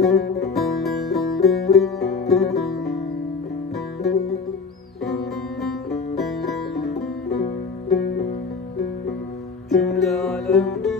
Cümle alem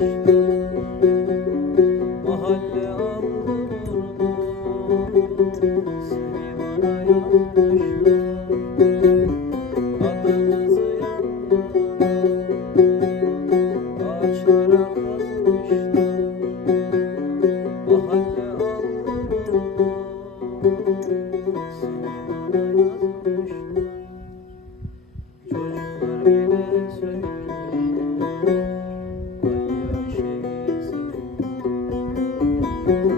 you. Seviyor Çocuklar